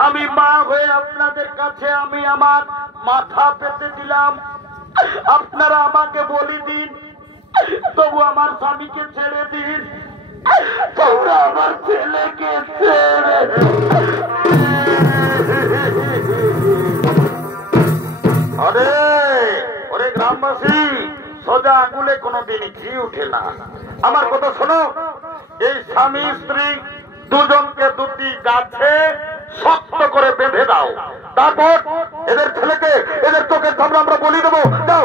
আমি মা হয়ে আপনাদের কাছে আমি আমার মাথা পেতে দিলাম। আপনারা আমাকে বলি দিন, তবু আমার স্বামীকে ছেড়ে দিন। তোমরা আমার ছেলেকে ছেড়ে ওরে গ্রামবাসী সোজা আঙুলে কোনোদিন ঘি উঠে না। আমার কথা শোনো, এই স্বামী স্ত্রী দুজনকে দুটি গাছে শক্ত করে বেঁধে দাও, তারপর এদের ছেলেকে এদের চোখের সামনে আমরা বলি দেবো। যাও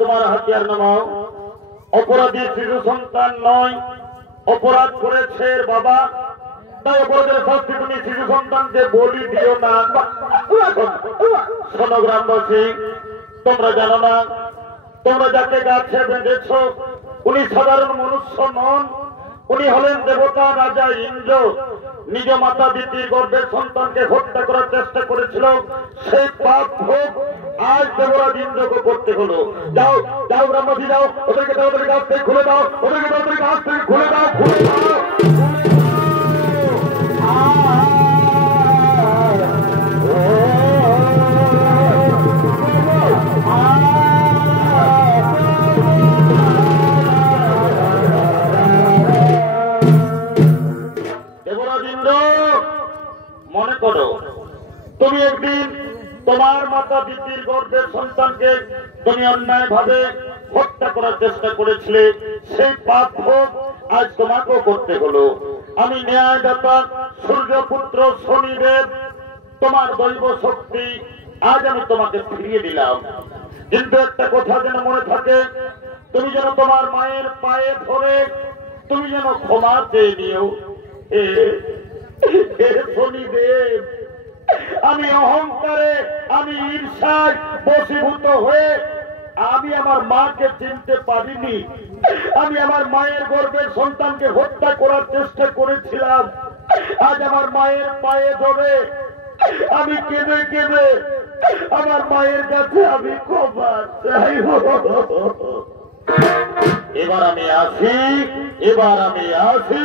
তোমার হাতিয়ার নামাও। অপরাধী শিশু সন্তান নয়, অপরাধ করেছে এর বাবা, তাই অপরাধের শাস্তি তুমি শিশু সন্তানকে বলি দিও না। শোনো গ্রামবাসী, তোমরা জানো না, তোমরা যাকে গাছে বেঁধেছ উনি সাধারণ মনুষ্য নন, উনি হলেন দেবতা রাজা ইন্দ্র। নিজ মাতা দিতির গর্ভের সন্তানকে হত্যা করার চেষ্টা করেছিল, সেই পাপ ভোগ আজ দেবরাজ ইন্দ্রকে করতে হলো। যাও যাও গ্রামবাসী যাও, ওদেরকে তাড়াতাড়ি গাছ থেকে খুলে দাও, ওদেরকে তাড়াতাড়ি গাছ থেকে খুলে দাও, খুলে দাও। মনে করো তুমি একদিন তোমার মাতা দিদির গর্ভের সন্তানকে তুমি অন্যায় ভাবে হত্যা করার চেষ্টা করেছিলে, সেই পাপ ভোগ আজ তোমাকেও করতে হলো। আমি ন্যায়দাতা সূর্যপুত্র শনিদেব, তোমার দৈব শক্তি আজ আমি তোমাকে ফিরিয়ে দিলাম। কিন্তু একটা কথা যেন মনে থাকে, তুমি যেন তোমার মায়ের পায়ে ধরে তুমি যেন ক্ষমা চেয়ে নিও। শনিদেব, আমি অহংকারে, আমি ঈর্ষায় বশীভূত হয়ে আমি আমার মাকে চিনতে পারিনি। আমি আমার মায়ের গর্ভের সন্তানকে হত্যা করার চেষ্টা করেছিলাম। আজ আমার মায়ের পায়ে ধরে আমি কেঁদে কেঁদে আমার মায়ের কাছে আমি ক্ষমা চাই। এবার আমি আসি, এবার আমি আসি।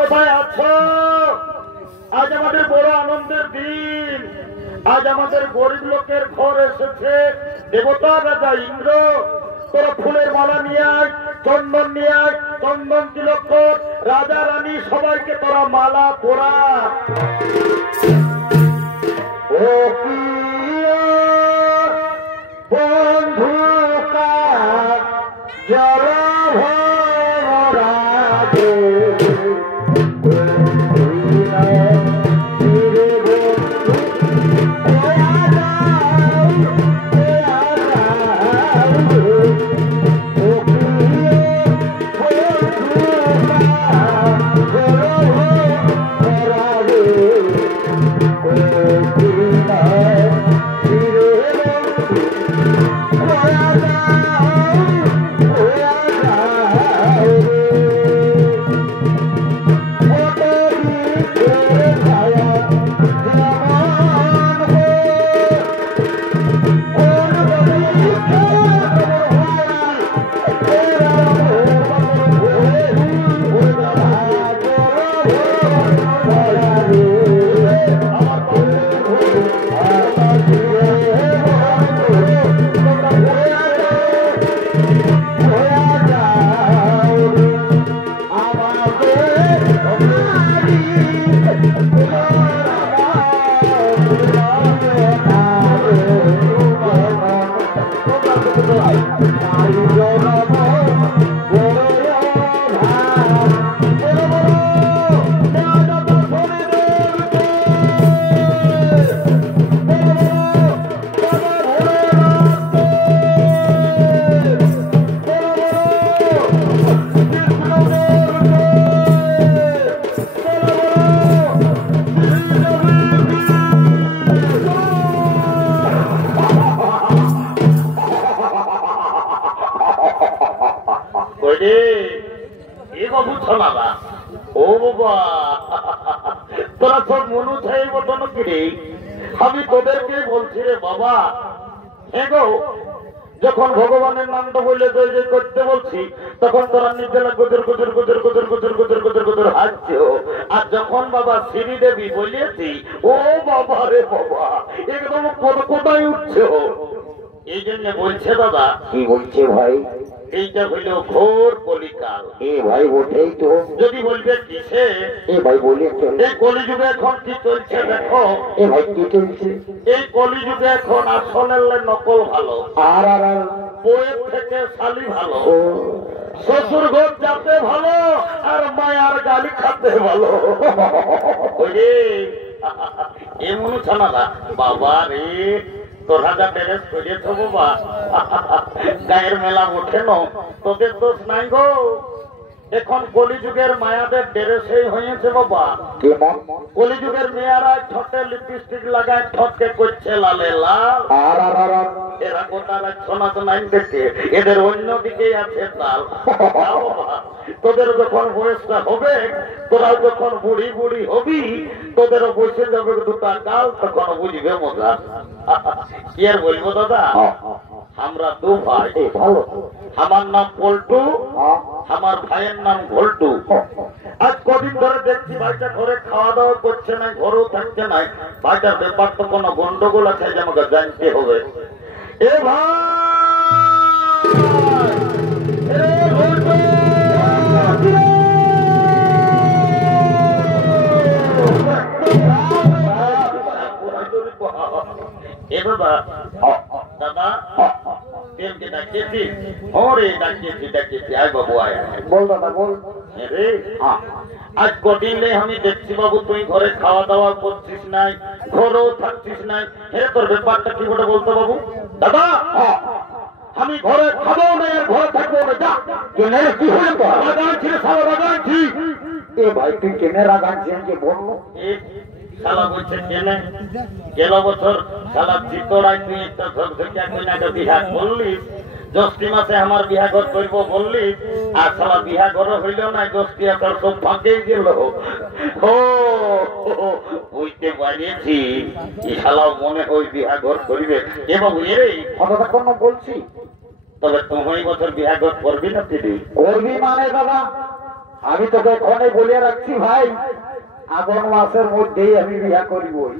কোথায় আছো? আজ আমাদের বড় আনন্দের দিন। আজ আমাদের গরিব লোকের ঘর এসেছে দেবতা রাজা ইন্দ্র। তোরা ফুলের মালা নিয়ে আয়, চন্দন নিয়ে আয়, চন্দন তিলক কর, রাজা রানী সবাইকে তোরা মালা পরা। ও বন্ধু তোরা সব মনু চাই বটন কিরে, আমি তোদেরকে বলছি রে বাবা। হ্যাঁ গো, যখন ভগবানের নামটা বলে জয় জয় করতে বলছি তখন তোরা নিজেরা গুজর গুজর গুজর গুজর গুজর গুজর গুজর গুজর হাসছে। আর যখন বাবা শ্রীদেবী বলেছি, ও বাবা রে বাবা, একদম কোথায় উঠছে। এই জন্য বলছে দাদা। কি বলছে ভাই? এইটা হইল ঘোর কলিকাল। এ ভাই ওঠেই তো। যদি বলবে কিসে, এ ভাই বলে এই কলিযুগে এখন কি চলছে দেখো। এ ভাই কি চলছে? এই কলিযুগে এখন আসলের নকল ভালো, আর আর আর বইয়ের থেকে শালি ভালো, ও শ্বশুর ঘর যাতে ভালো আর মায়ার গালি খাতে ভালো। ওরে এমন ছানা বাবা রে, তোরা যা ড্রেস করিয়েছ বাবা, গায়ের মেলা ওঠে না, তোদের দোষ নাই গো। এখন কলিযুগের মায়াদের ড্রেসই হয়েছে বাবা। কেমন? কলিযুগের মেয়েরা ঠোঁটে লিপস্টিক লাগায়, ঠোঁটকে করছে লালে লাল। আর আর আর আর এরা গোটারা ছনাচ নাই দেখে, এদের অন্যদিকে আছে তাল। তোদের যখন বয়সটা হবে, তোরাও যখন বুড়ি বুড়ি হবি, তোদেরও বসে যাবে দুটা কাল, তখন বুঝবে মজা। কি আর বলবো দাদা, আমরা দু ভাই। ভালো। আমার নাম পল্টু, আমার ভাইয়ের নাম ঘোলটু। আজ কদিন ধরে দেখছি ভাইটা ঘরে খাওয়া দাওয়া করছে না, ঘরেও থাকছে না। ভাইটার ব্যাপার তো কোনো গন্ডগোল আছে যে আমাকে জানতে হবে। এ ভাই, এ ঘোলটু, এ বাবা, দাদা তেলকে ডাকিয়েছি, ওরে ডাকিয়েছি, আয় বাবু আয়। বল দাদা বল। রে আজ কদিন আমি দেখছি বাবু তুই ঘরে খাওয়া দাওয়া করছিস নাই, ঘরেও থাকছিস নাই। হে তোর ব্যাপারটা কি বলে বলতো বাবু? দাদা আমি ঘরে খাবো না, ঘরে থাকবো না। যা কি হলো তো? রাগাচ্ছি রে সারা, রাগাচ্ছি। এ ভাই তুই কেনে রাগাচ্ছিস যে বললো? শালা বলছে কেনে গেল বছর শালা চিতরায় তুই একটা ঝকঝকিয়া কইনাকে বিহা করলি, জ্যৈষ্ঠী মাসে আমার বিহা ঘর করবো বললি, আর শালা বিহা ঘর হইল না, জ্যৈষ্ঠী তোর সব ফাঁকে গেল। ও বুঝতে পারিয়েছি, এই শালাও মনে হয় বিহা ঘর করিবে। এবং এই কথা কোনো বলছি, তবে তুমি বছর বিহা ঘর করবি না? তিনি করবি মানে দাদা আমি তোকে এখনই বলে রাখছি ভাই, আগুন মাসের মধ্যেই আমি বিয়া করিবই।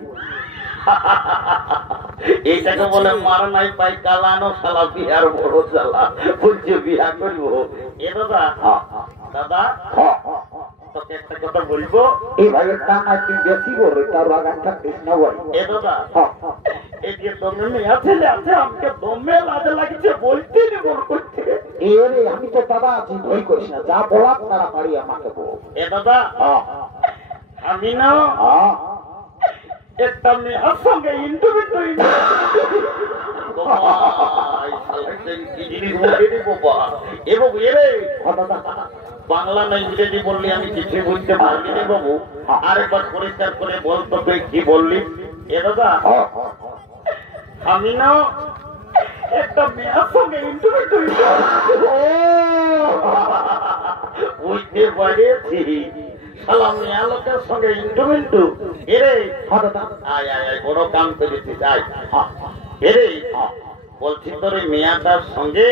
এইটাকে বলে মার নাই পাই কালানো, শালা বিহার বড় জ্বালা, বলছে বিহা করবো। এ দাদা, দাদা তোকে একটা কথা বলবো। এই ভাইয়ের টান আর তুই বেশি বলবি, তার বাগান থাকতিস না ভাই। এ দাদা, এই যে দমে মেয়া ছেলে আছে, আমাকে দমে লাজে লাগছে, বলতে নি মন করছে। এরে আমি তো দাদা আছি, ভয় করিস না, যা বলার তাড়াতাড়ি আমাকে বল। এ দাদা, আমি না একটা মেয়ের সঙ্গে ইন্টারভিউ এবং এরে বাংলা না ইংরেজি বললি আমি কিছু বুঝতে পারবি না বাবু। আরেকবার পরিষ্কার করে বলতো তুই কি বললি? এ দাদা আমি না একটা মেয়ের সঙ্গে ইন্টারভিউ বুঝতে পারিয়েছি। শালা মেয়া লোকের সঙ্গে ইন্টারভিউ এরে আয় আয় আয়, বড় কাম করেছি। যাই এরে বলছি তোর এই মেয়াটার সঙ্গে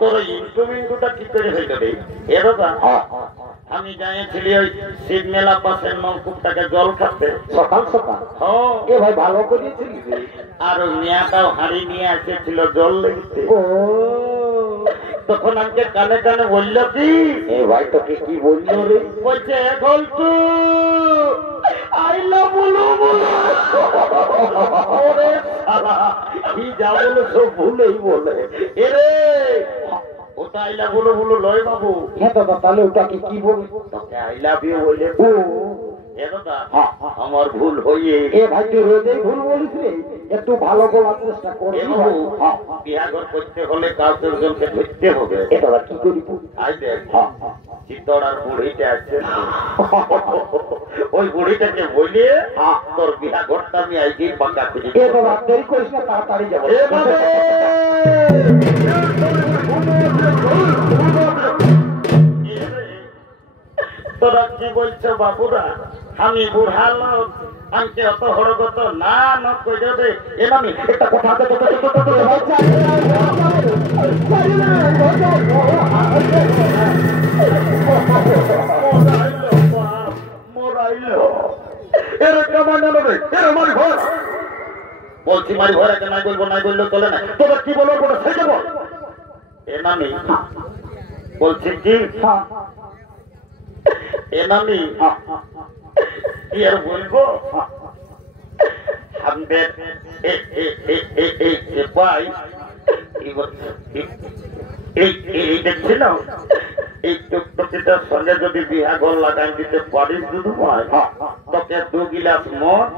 তোর ইন্টারভিউটা কি করে হয়ে যাবে? এ দাদা আমি যাইছিলি ওই শিব মেলা পাশে নলকূপটাকে জল খাতে সকাল সকাল। এ ভাই ভালো করিয়েছিলি, আর ওই মেয়াটাও হাড়ি নিয়ে এসেছিল জল লেগেছে। তখন আমাকে কানে কানে বলল কি, এ ভাই তোকে কি বললো রে? বলছে ঘোলটু আইলা বলো বলো। ওরে শালা কি যা বলো সব ভুলেই বলে। এরে ওটা আইলা বলো বলো লয় বাবু। হ্যাঁ দাদা, তাহলে ওটাকে কি বলবো? তোকে আই লাভ ইউ বলে। এ দাদা আমার ভুল হইয়ে। এ ভাই তুই রোজই ভুল বলিস রে, একটু ভালো বলার চেষ্টা করবি। বিহাঘর করতে হলে কাউকে একজনকে ধরতে হবে। এ দাদা কি করিব? আই দেখ চিত্তড়ার বুড়িটা আছে, ওই বুড়িটাকে বলিয়ে তোর বিহা ঘরটা আমি আইগেই পাকা করি। এ দাদা দেরি করিস না, তাড়াতাড়ি যাবো। তোরা কি বলছো বাবুরা? আমি বুড়া লোক, আমাকে অত হরগত না না কই দেবে। এ আমি একটা কথা বলছি মারি ভয়রাকে নাই বললেও চলে না, তোদের কি বলবো বলে সেটা বল। এ নানি বলছি কি, এ নানি কি আর বলবো, আমাদের ভাই এই দেখছি না, এই টুকটুকিটার সঙ্গে যদি বিহা ঘর লাগাই দিতে পারিস দুধ ভাই, তোকে 2 গিলাস মদ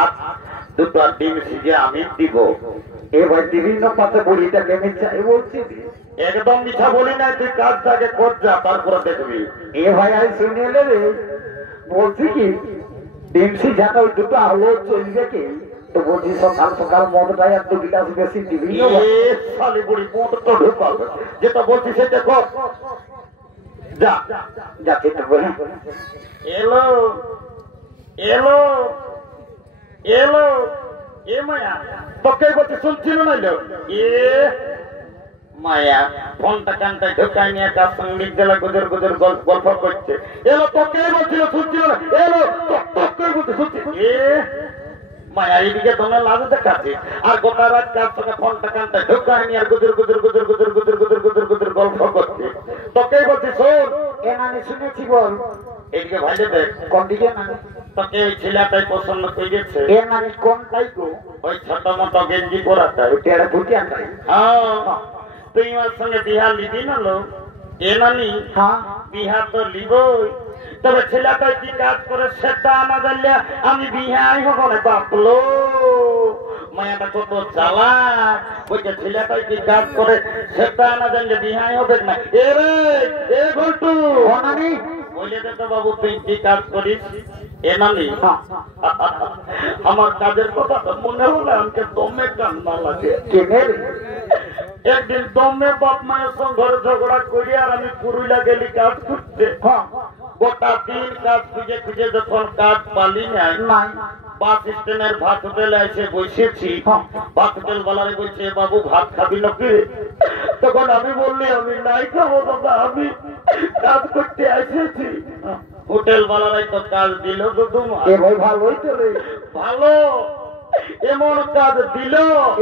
আর 2টা ডিম সিজে আমি দিব। এ ভাই বিভিন্ন পাতে বুড়িটা কেমন চাই বলছি, একদম মিঠা বলি না, তুই কাজটাকে কর যা, তারপরে দেখবি। এ ভাই আজ শুনে এলে রে, বলছি কি ডিমসি ঝাঁটা ওই দুটো আলো চলবে কি, তো বলছি সকাল সকাল মদটাই আর 2 গিলাস বেশি দিবি না। শালি বুড়ি মদ তো ঢুকাল, যেটা বলছি সেটা কর যা। যাচ্ছে তো বলে এলো এলো এলো, এ মায়া তোকে বলছি শুনছিল না, এ মায়া ফোনটা কানটায় ঢোকায় নিয়ে কার সঙ্গে লিখ দিলা গুজর গুজর গল্প করছে। এলো তোকে বলছিল শুনছিল না, এলো তোকে বলছি শুনছি। এ মায়া এইদিকে তোমার লাভ দেখাচ্ছে, আর গোটা রাত কার সঙ্গে ফোনটা কানটায় ঢোকায় নিয়ে আর গুজর গুজর গুজর গুজর গুজর গুজর গুজর গুজর গল্প করছে। তোকে বলছি শোন, এ নানি শুনেছি বল, এইদিকে ভাইলে দেখ কোন দিকে নানি, তোকে ওই ছেলেটাই পছন্দ করেছে। এ নানি কোনটাই গো, ওই ছোট মতো গেঞ্জি পরাটা, টেড়া ফুটিয়া নাই। হ্যাঁ তুই আমার সঙ্গে বিহা লিবি না লো? এ নানি হ্যাঁ বিহা তো লিবই, তবে ছেলেটা কি কাজ করে সেটা না জানলে আমি বিহাই হবো না। বাপলো মায়াটা কত জ্বালা, বলছে ছেলেটা কি কাজ করে সেটা না জানলে বিহাই হবে না। এ রে এ ঘটু ও নানি বলে দে তো বাবু তুই কি কাজ করিস। এ নানি আমার কাজের কথা তো মনে হলে আমাকে দমে কান্না লাগে। কেনে রে, একদিন দমে বাপ মায়ের সঙ্গে ঘরে ঝগড়া করি আর আমি পুরুলিয়া গেলি কাজ করতে। গোটা দিন কাজ খুঁজে খুঁজে যখন কাজ পালি নাই, বাস স্ট্যান্ডের ভাত হোটেলে এসে বসেছি। ভাত হোটেল বালারে বলছে বাবু ভাত খাবি নাকি? তখন আমি বললি আমি নাই খাবো দাদা, আমি কাজ করতে এসেছি। হোটেল বালারাই তো কাজ দিল তো তোমার, এ ভাই ভালোই তো রে, ভালো এমন কাজ দিল,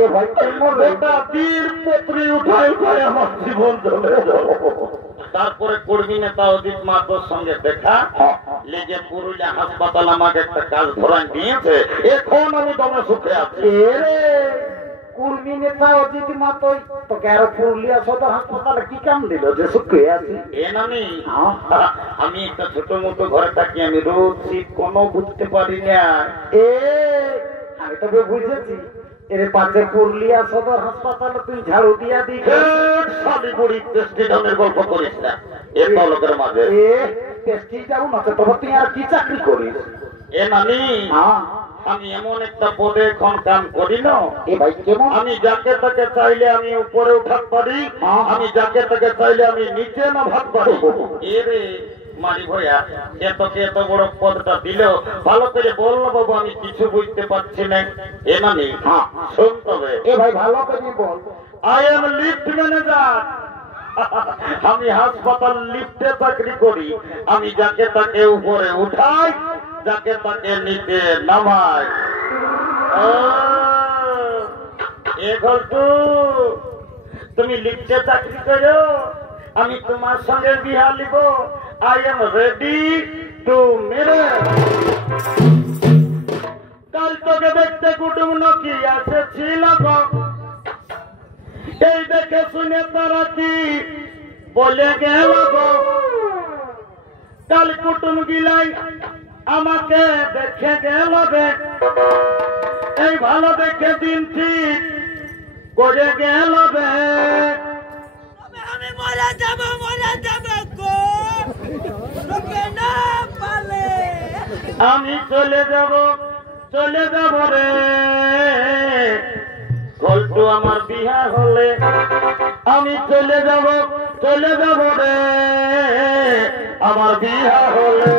এ ভাই কেমন রে, গোটা দিন পত্রী উঠায় উঠায় আমার জীবন চলে গেল। তারপরে কর্মী নেতা অজিত মাহাতোর সঙ্গে দেখা, লেগে পুরুলিয়া হাসপাতাল আমাকে একটা কাজ ধরান দিয়েছে, এখন আমি দমে সুখে আছি। এ রে কুর্মী নেতা অজিত মাতই তোকে আরো পুরুলিয়া সদর হাসপাতালে কি কাম দিল যে সুখে আছি? এ নানি আমি একটা ছোট মতো ঘরে থাকি, আমি রোজ শীত কোনো বুঝতে পারি না। এ আমি তবে বুঝেছি, এর পাশে পুরুলিয়া সদর হাসপাতালে তুই ঝাড়ু দিয়া দি শালিগুড়ি প্রেস্টিজনের গল্প করিস না এর লোকের মাঝে। এ টেস্টি যাও না, তবে তুই আর কি চাকরি করিস? এ নানি হ্যাঁ আমি এমন একটা পদে এখন কাম করি না, এ ভাই কেমন, আমি যাকে তাকে চাইলে আমি উপরে উঠাতে পারি, আমি যাকে তাকে চাইলে আমি নিচে না ভাত পারি। এরে মারি ভয়া এতকে এত বড় পদটা দিল, ভালো করে বললো বাবু আমি কিছু বুঝতে পারছি না। এ নানি শোন তবে, এ ভাই ভালো করে বল, আই এম লিফট ম্যানেজার, আমি হাসপাতাল লিফটে চাকরি করি, আমি যাকে তাকে উপরে উঠাই, যাকে তাকে নিচে নামাই। এ ঘটু তুমি লিফটে চাকরি করো, আমি তোমার সঙ্গে বিহা লিব। I am ready to marriage. কাল তোকে দেখতে কুটুম নাকি আসেছিল গো, এই দেখে শুনে তারা কি বলে গেল গো, কাল কুটুম গিলাই আমাকে দেখে গেল রে, এই ভালো দেখে দিন ঠিক করে গেল রে। আমি মরে যাব গো, তোকে না পালে আমি চলে যাব রে, ঘল্টু আমার বিহা হলে আমি চলে যাব রে, আমার বিহা হলে।